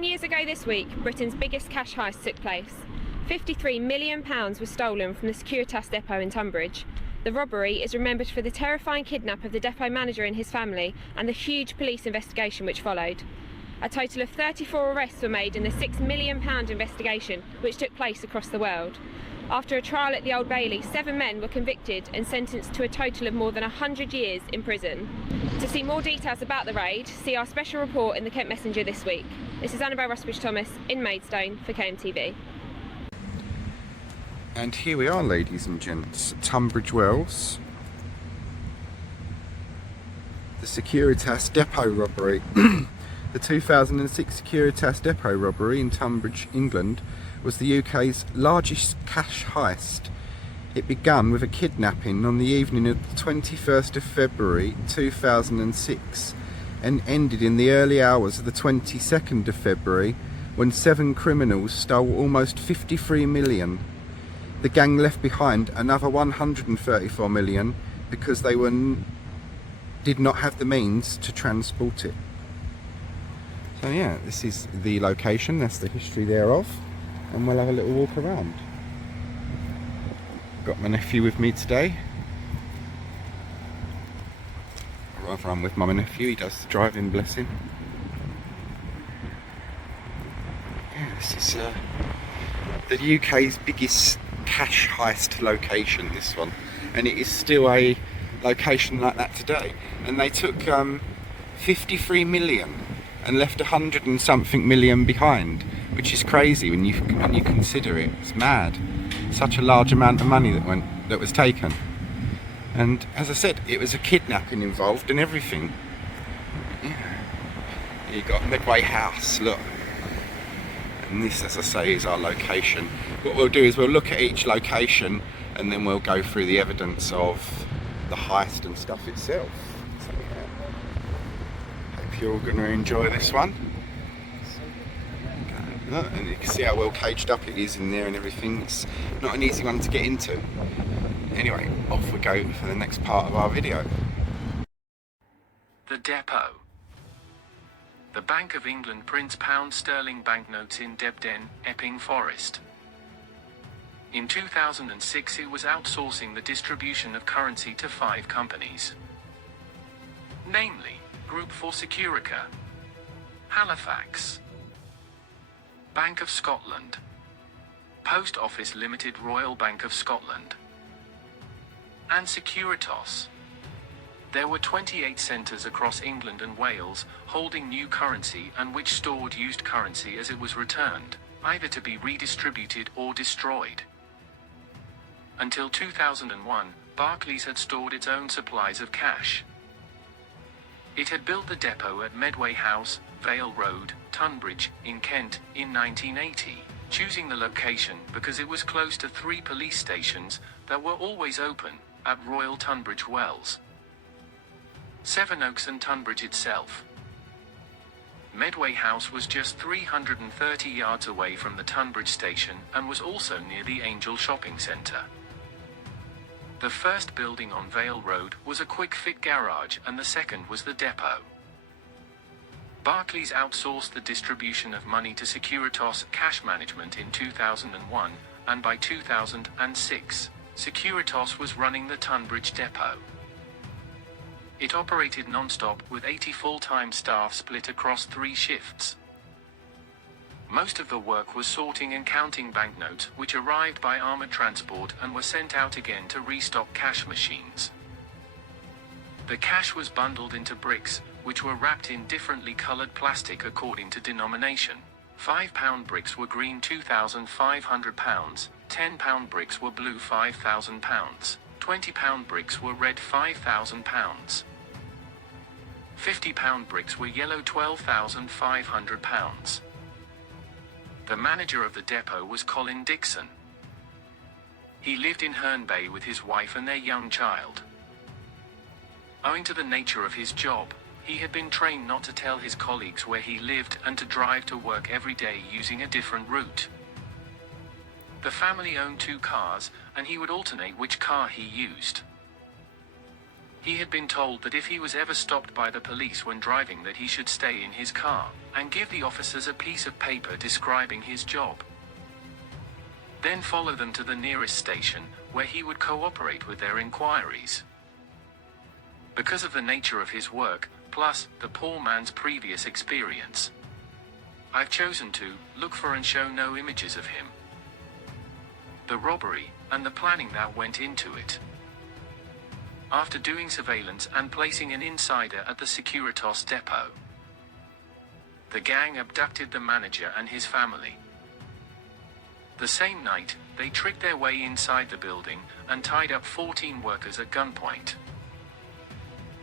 Years ago this week, Britain's biggest cash heist took place. £53 million was stolen from the Securitas depot in Tunbridge. The robbery is remembered for the terrifying kidnap of the depot manager and his family and the huge police investigation which followed. A total of 34 arrests were made in the £6 million investigation which took place across the world. After a trial at the Old Bailey, 7 men were convicted and sentenced to a total of more than 100 years in prison. To see more details about the raid, see our special report in the Kent Messenger this week. This is Annabelle Rusbridge-Thomas in Maidstone for KMTV. And here we are, ladies and gents, Tunbridge Wells. The Securitas depot robbery. The 2006 Securitas depot robbery in Tunbridge, England, was the UK's largest cash heist. It began with a kidnapping on the evening of the 21st of February 2006 and ended in the early hours of the 22nd of February when 7 criminals stole almost 53 million. The gang left behind another 134 million because they did not have the means to transport it. So yeah, this is the location, that's the history thereof, and we'll have a little walk around. Got my nephew with me today. Or rather, I'm with my nephew, he does the driving, bless him. Yeah, this is the UK's biggest cash heist location, this one, and it is still a location like that today. And they took 53 million and left 100 and something million behind, which is crazy when you consider it. It's mad. Such a large amount of money that was taken. And as I said, it was a kidnapping involved and everything. Yeah. You got Medway House, look. And this, as I say, is our location. What we'll do is we'll look at each location and then we'll go through the evidence of the heist and stuff itself. So, yeah. Hope you're all going to enjoy this one. Look, and you can see how well caged up it is in there and everything. It's not an easy one to get into. Anyway, off we go for the next part of our video. The depot. The Bank of England prints pound sterling banknotes in Debden, Epping Forest. In 2006 it was outsourcing the distribution of currency to 5 companies. Namely, Group for Securica, Halifax, Bank of Scotland, Post Office Limited, Royal Bank of Scotland, and Securitas. There were 28 centres across England and Wales, holding new currency and which stored used currency as it was returned, either to be redistributed or destroyed. Until 2001, Barclays had stored its own supplies of cash. It had built the depot at Medway House, Vale Road, Tunbridge, in Kent, in 1980, choosing the location because it was close to 3 police stations that were always open, at Royal Tunbridge Wells, Sevenoaks and Tunbridge itself. Medway House was just 330 yards away from the Tunbridge station and was also near the Angel Shopping Centre. The first building on Vale Road was a quick-fit garage and the second was the depot. Barclays outsourced the distribution of money to Securitas Cash Management in 2001, and by 2006, Securitas was running the Tunbridge depot. It operated non-stop with 80 full-time staff split across 3 shifts. Most of the work was sorting and counting banknotes which arrived by armoured transport and were sent out again to restock cash machines. The cash was bundled into bricks, which were wrapped in differently coloured plastic according to denomination. £5 bricks were green £2,500, £10 bricks were blue £5,000, £20 bricks were red £5,000. £50 bricks were yellow £12,500. The manager of the depot was Colin Dixon. He lived in Herne Bay with his wife and their young child. Owing to the nature of his job, he had been trained not to tell his colleagues where he lived and to drive to work every day using a different route. The family owned 2 cars, and he would alternate which car he used. He had been told that if he was ever stopped by the police when driving that he should stay in his car, and give the officers a piece of paper describing his job. Then follow them to the nearest station, where he would cooperate with their inquiries. Because of the nature of his work, plus the poor man's previous experience, I've chosen to look for and show no images of him. The robbery, and the planning that went into it. After doing surveillance and placing an insider at the Securitas depot, the gang abducted the manager and his family. The same night, they tricked their way inside the building and tied up 14 workers at gunpoint.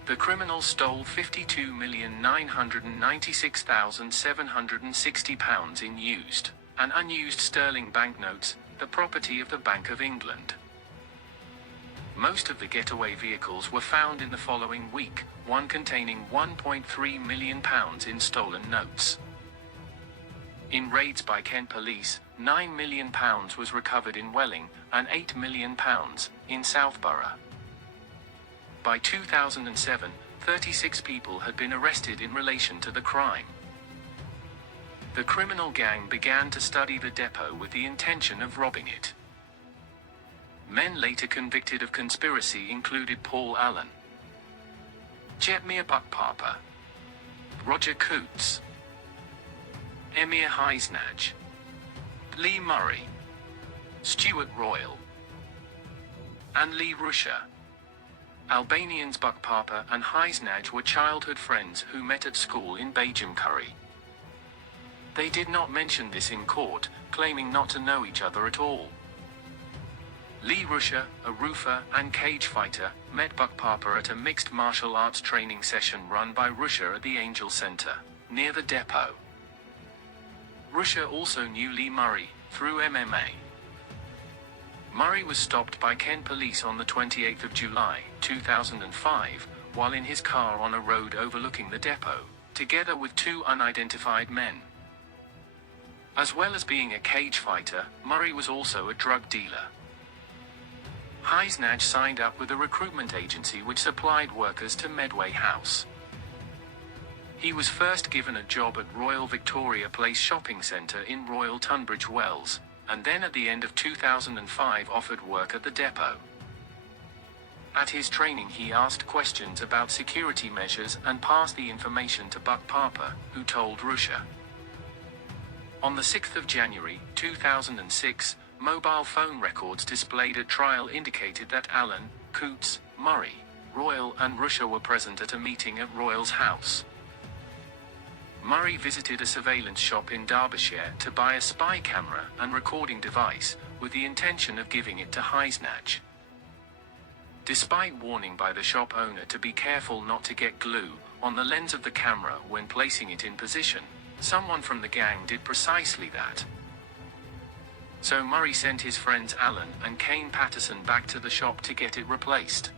The criminals stole £52,996,760 in used and unused sterling banknotes, the property of the Bank of England. Most of the getaway vehicles were found in the following week, one containing £1.3 million in stolen notes. In raids by Kent police, £9 million was recovered in Welling, and £8 million in Southborough. By 2007, 36 people had been arrested in relation to the crime. The criminal gang began to study the depot with the intention of robbing it. Men later convicted of conspiracy included Paul Allen, Jetmir Buckpapa, Roger Coots, Emir Heisnaj, Lee Murray, Stuart Royal, and Lee Rusher. Albanians Buckpapa and Heisnaj were childhood friends who met at school in Bajamcurry. They did not mention this in court, claiming not to know each other at all. Lee Rusher, a roofer and cage fighter, met Buckpapa at a mixed martial arts training session run by Rusher at the Angel Center, near the depot. Rusher also knew Lee Murray, through MMA. Murray was stopped by Kent police on the 28th of July, 2005, while in his car on a road overlooking the depot, together with 2 unidentified men. As well as being a cage fighter, Murray was also a drug dealer. Heisnaj signed up with a recruitment agency which supplied workers to Medway House. He was first given a job at Royal Victoria Place Shopping Centre in Royal Tunbridge Wells, and then at the end of 2005 offered work at the depot. At his training he asked questions about security measures and passed the information to Buckpapa, who told Rusher. On the 6th of January, 2006, mobile phone records displayed at trial indicated that Allen, Coots, Murray, Royal and Rusher were present at a meeting at Royal's house. Murray visited a surveillance shop in Derbyshire to buy a spy camera and recording device, with the intention of giving it to Heisnaj. Despite warning by the shop owner to be careful not to get glue on the lens of the camera when placing it in position, someone from the gang did precisely that. So Murray sent his friends Alan and Kane Patterson back to the shop to get it replaced.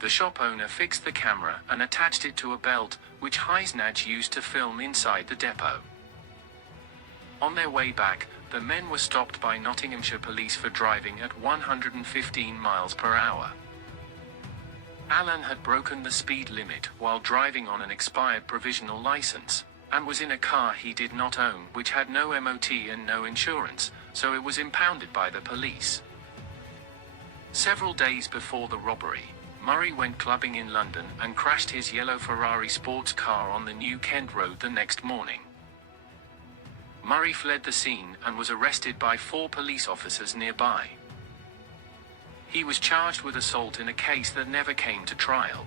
The shop owner fixed the camera and attached it to a belt, which Heisnaj used to film inside the depot. On their way back, the men were stopped by Nottinghamshire police for driving at 115 miles per hour. Alan had broken the speed limit while driving on an expired provisional license, and was in a car he did not own which had no MOT and no insurance, so it was impounded by the police. Several days before the robbery, Murray went clubbing in London and crashed his yellow Ferrari sports car on the New Kent Road the next morning. Murray fled the scene and was arrested by 4 police officers nearby. He was charged with assault in a case that never came to trial.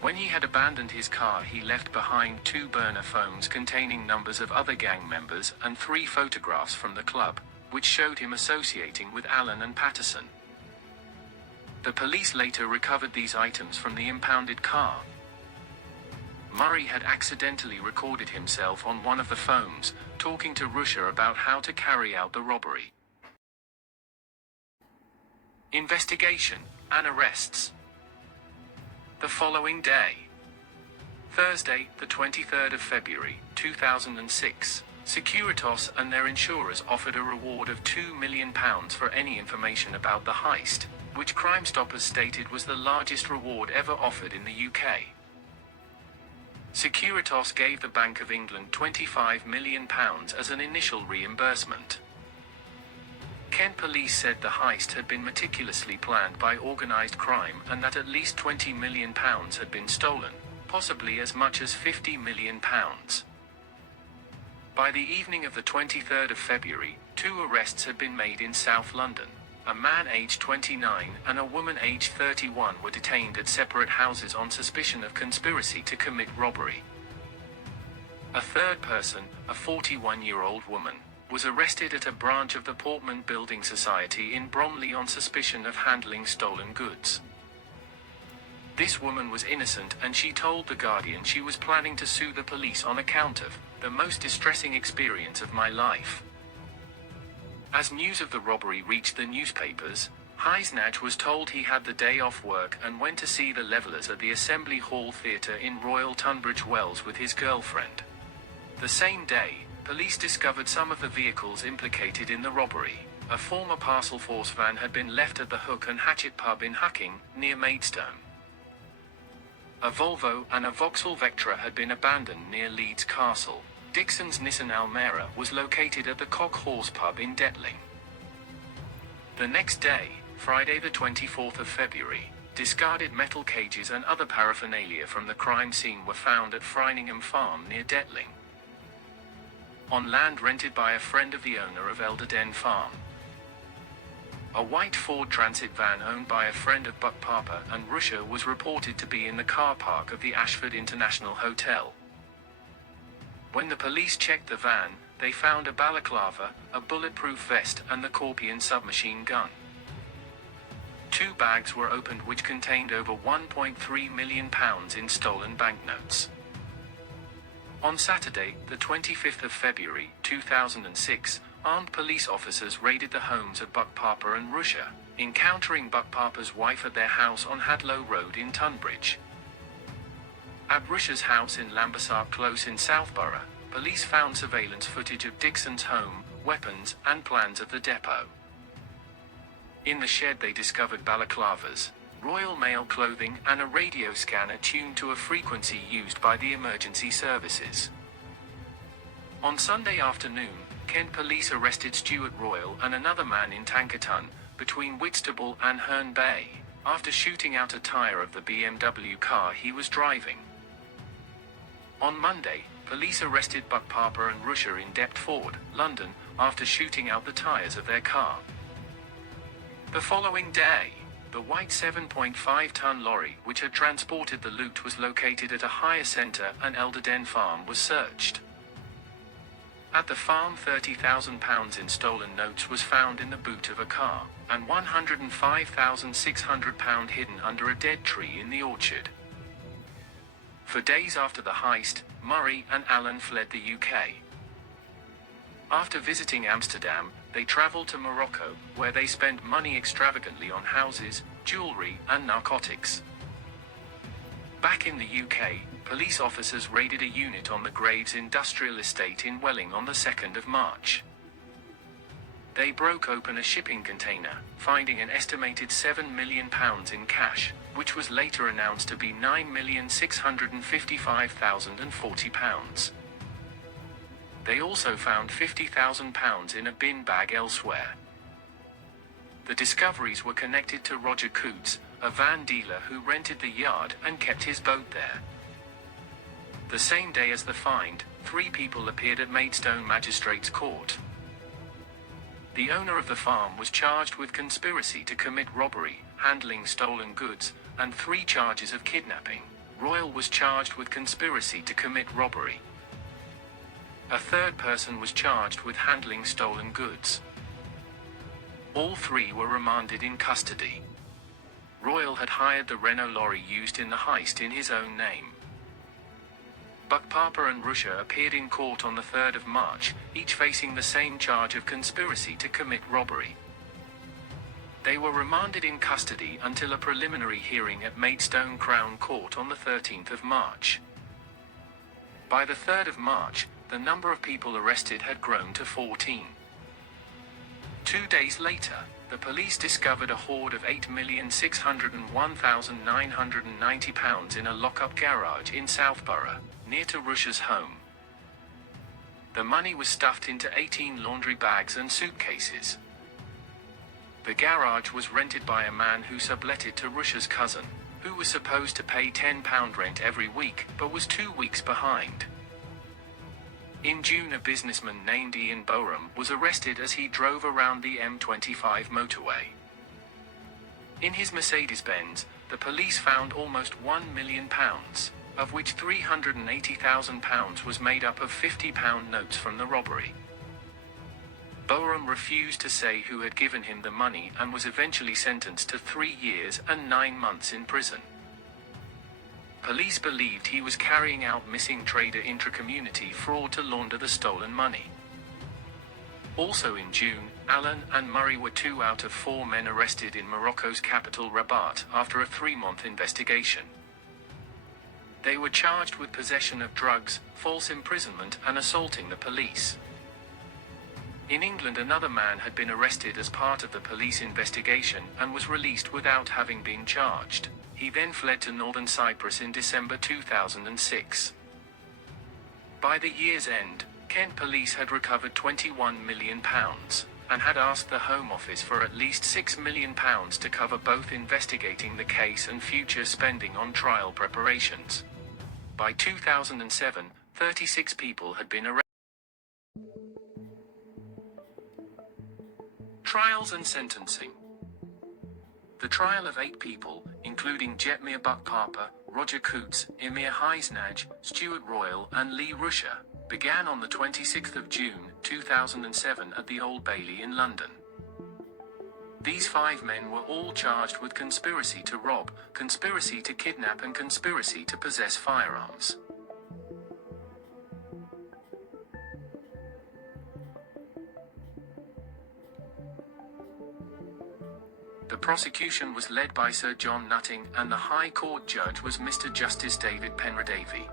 When he had abandoned his car, he left behind 2 burner phones containing numbers of other gang members and 3 photographs from the club, which showed him associating with Allen and Patterson. The police later recovered these items from the impounded car. Murray had accidentally recorded himself on one of the phones, talking to Rusher about how to carry out the robbery. Investigation and arrests. The following day, Thursday, the 23rd of February, 2006, Securitas and their insurers offered a reward of £2 million for any information about the heist, which Crime Stoppers stated was the largest reward ever offered in the UK. Securitas gave the Bank of England £25 million as an initial reimbursement. Kent police said the heist had been meticulously planned by organised crime and that at least £20 million had been stolen, possibly as much as £50 million. By the evening of the 23rd of February, 2 arrests had been made in South London. A man aged 29 and a woman aged 31 were detained at separate houses on suspicion of conspiracy to commit robbery. A third person, a 41-year-old woman, was arrested at a branch of the Portman Building Society in Bromley on suspicion of handling stolen goods. This woman was innocent and she told The Guardian she was planning to sue the police on account of the most distressing experience of my life. As news of the robbery reached the newspapers, Heisnach was told he had the day off work and went to see the Levellers at the Assembly Hall Theatre in Royal Tunbridge Wells with his girlfriend. The same day, police discovered some of the vehicles implicated in the robbery. A former parcel force van had been left at the Hook and Hatchet pub in Hucking, near Maidstone. A Volvo and a Vauxhall Vectra had been abandoned near Leeds Castle. Dixon's Nissan Almera was located at the Cock Horse pub in Detling. The next day, Friday the 24th of February, discarded metal cages and other paraphernalia from the crime scene were found at Fryningham Farm near Detling, on land rented by a friend of the owner of Elderden Farm. A white Ford Transit van owned by a friend of Buck Parper and Russia was reported to be in the car park of the Ashford International Hotel. When the police checked the van, they found a balaclava, a bulletproof vest and the Corpion submachine gun. 2 bags were opened which contained over £1.3 million in stolen banknotes. On Saturday, the 25th of February, 2006, armed police officers raided the homes of Buck Parper and Russia, encountering Buck Parper's wife at their house on Hadlow Road in Tonbridge. At Ruscia's house in Lambersart Close in Southborough, police found surveillance footage of Dixon's home, weapons, and plans of the depot. In the shed they discovered balaclavas, Royal Mail clothing, and a radio scanner tuned to a frequency used by the emergency services. On Sunday afternoon, Kent police arrested Stuart Royal and another man in Tankerton, between Whitstable and Herne Bay, after shooting out a tyre of the BMW car he was driving. On Monday, police arrested Buck Parper and Russia in Deptford, London, after shooting out the tyres of their car. The following day, the white 7.5-ton lorry which had transported the loot was located at a hire centre and Elderden Farm was searched. At the farm £30,000 in stolen notes was found in the boot of a car, and £105,600 hidden under a dead tree in the orchard. For days after the heist, Murray and Allen fled the UK. After visiting Amsterdam, they travelled to Morocco, where they spent money extravagantly on houses, jewellery, and narcotics. Back in the UK, police officers raided a unit on the Graves Industrial Estate in Welling on the 2nd of March. They broke open a shipping container, finding an estimated £7 million in cash, which was later announced to be £9,655,040. They also found £50,000 in a bin bag elsewhere. The discoveries were connected to Roger Coots, a van dealer who rented the yard and kept his boat there. The same day as the find, 3 people appeared at Maidstone Magistrates' Court. The owner of the farm was charged with conspiracy to commit robbery, handling stolen goods, and 3 charges of kidnapping. Royal was charged with conspiracy to commit robbery. A third person was charged with handling stolen goods. All 3 were remanded in custody. Royal had hired the Renault lorry used in the heist in his own name. Buck Parper and Russia appeared in court on the 3rd of March, each facing the same charge of conspiracy to commit robbery. They were remanded in custody until a preliminary hearing at Maidstone Crown Court on the 13th of March. By the 3rd of March, the number of people arrested had grown to 14. 2 days later, the police discovered a hoard of £8,601,990 in a lock-up garage in Southborough, near to Russia's home. The money was stuffed into 18 laundry bags and suitcases. The garage was rented by a man who sublet it to Russia's cousin, who was supposed to pay £10 rent every week, but was 2 weeks behind. In June, a businessman named Ian Borum was arrested as he drove around the M25 motorway. In his Mercedes-Benz, the police found almost £1 million, of which £380,000 was made up of £50 notes from the robbery. Borum refused to say who had given him the money and was eventually sentenced to 3 years and 9 months in prison. Police believed he was carrying out missing trader intra-community fraud to launder the stolen money. Also in June, Alan and Murray were 2 out of 4 men arrested in Morocco's capital Rabat after a 3-month investigation. They were charged with possession of drugs, false imprisonment, and assaulting the police. In England, another man had been arrested as part of the police investigation and was released without having been charged. He then fled to northern Cyprus in December 2006. By the year's end, Kent police had recovered £21 million and had asked the Home Office for at least £6 million to cover both investigating the case and future spending on trial preparations. By 2007, 36 people had been arrested. Trials and sentencing. The trial of 8 people, including Jetmir Buckpapa, Roger Coates, Emir Heisnaj, Stuart Royal, and Lee Rusher, began on the 26th of June, 2007 at the Old Bailey in London. These 5 men were all charged with conspiracy to rob, conspiracy to kidnap, and conspiracy to possess firearms. The prosecution was led by Sir John Nutting, and the High Court judge was Mr. Justice David Penredavy.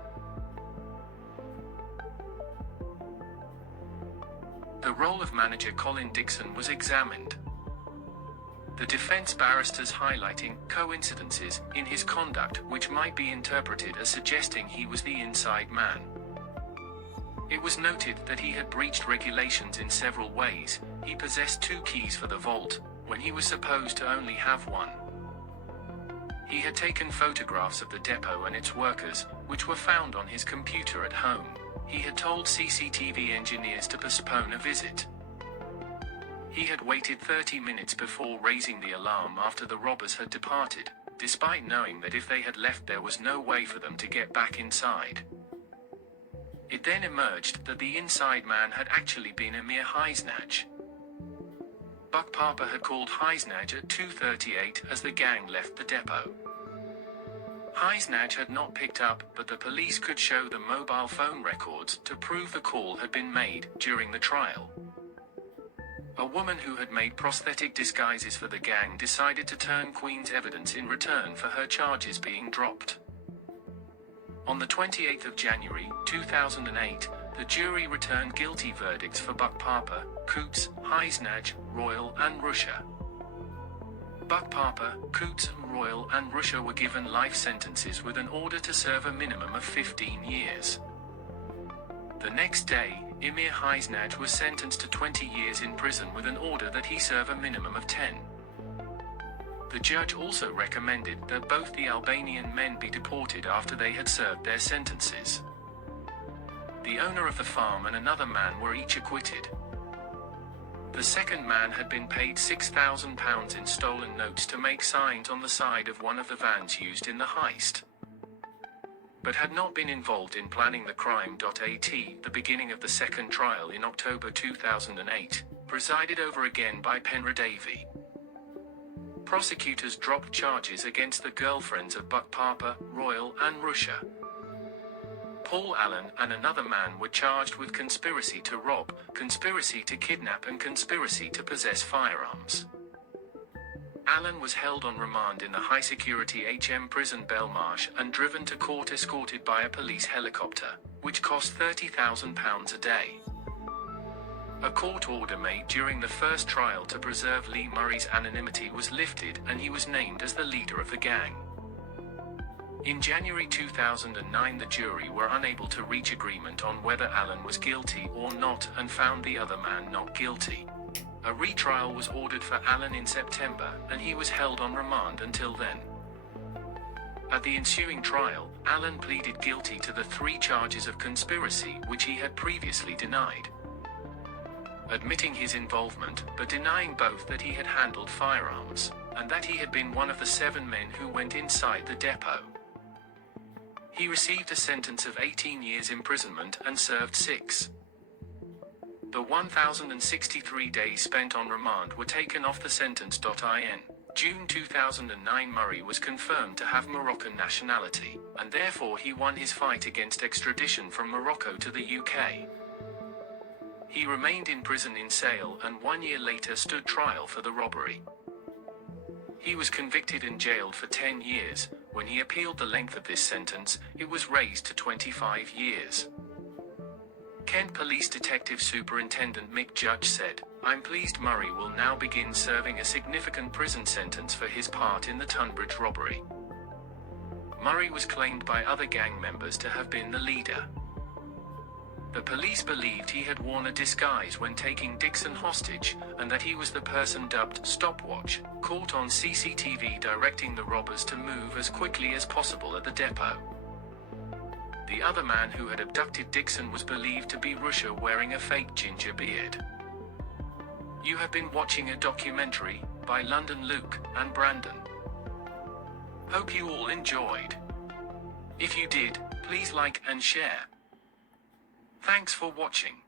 The role of manager Colin Dixon was examined. The defense barristers highlighting coincidences in his conduct which might be interpreted as suggesting he was the inside man. It was noted that he had breached regulations in several ways. He possessed 2 keys for the vault, when he was supposed to only have 1. He had taken photographs of the depot and its workers, which were found on his computer at home. He had told CCTV engineers to postpone a visit. He had waited 30 minutes before raising the alarm after the robbers had departed, despite knowing that if they had left there was no way for them to get back inside. It then emerged that the inside man had actually been Emir Heisnaj. Buckpapa had called Heisnaj at 2:38 as the gang left the depot. Heisnaj had not picked up, but the police could show the mobile phone records to prove the call had been made during the trial. A woman who had made prosthetic disguises for the gang decided to turn Queen's evidence in return for her charges being dropped. On the 28th of January, 2008, the jury returned guilty verdicts for Buckpapa, Coates, Heisnaj, Royal, and Rusher. Buckpapa, Coates, Royal, and Rusher were given life sentences with an order to serve a minimum of 15 years. The next day, Emir Heisnaj was sentenced to 20 years in prison with an order that he serve a minimum of 10. The judge also recommended that both the Albanian men be deported after they had served their sentences. The owner of the farm and another man were each acquitted. The second man had been paid £6,000 in stolen notes to make signs on the side of one of the vans used in the heist, but had not been involved in planning the crime. The beginning of the second trial in October 2008, presided over again by Penredavy. Prosecutors dropped charges against the girlfriends of Buckpapa, Royal, and Rusher. Paul Allen and another man were charged with conspiracy to rob, conspiracy to kidnap, and conspiracy to possess firearms. Alan was held on remand in the high-security HM prison Belmarsh and driven to court escorted by a police helicopter, which cost £30,000 a day. A court order made during the first trial to preserve Lee Murray's anonymity was lifted and he was named as the leader of the gang. In January 2009, the jury were unable to reach agreement on whether Alan was guilty or not and found the other man not guilty. A retrial was ordered for Alan in September, and he was held on remand until then. At the ensuing trial, Alan pleaded guilty to the 3 charges of conspiracy which he had previously denied, admitting his involvement, but denying both that he had handled firearms, and that he had been one of the 7 men who went inside the depot. He received a sentence of 18 years imprisonment and served 6. The 1,063 days spent on remand were taken off the sentence.in. June 2009, Murray was confirmed to have Moroccan nationality, and therefore he won his fight against extradition from Morocco to the UK. He remained in prison in Sale and 1 year later stood trial for the robbery. He was convicted and jailed for 10 years. When he appealed the length of this sentence, it was raised to 25 years. Kent Police Detective Superintendent Mick Judge said, "I'm pleased Murray will now begin serving a significant prison sentence for his part in the Tunbridge robbery." Murray was claimed by other gang members to have been the leader. The police believed he had worn a disguise when taking Dixon hostage, and that he was the person dubbed Stopwatch, caught on CCTV directing the robbers to move as quickly as possible at the depot. The other man who had abducted Dixon was believed to be Russia, wearing a fake ginger beard. You have been watching a documentary by London Luke and Brandon. Hope you all enjoyed. If you did, please like and share. Thanks for watching.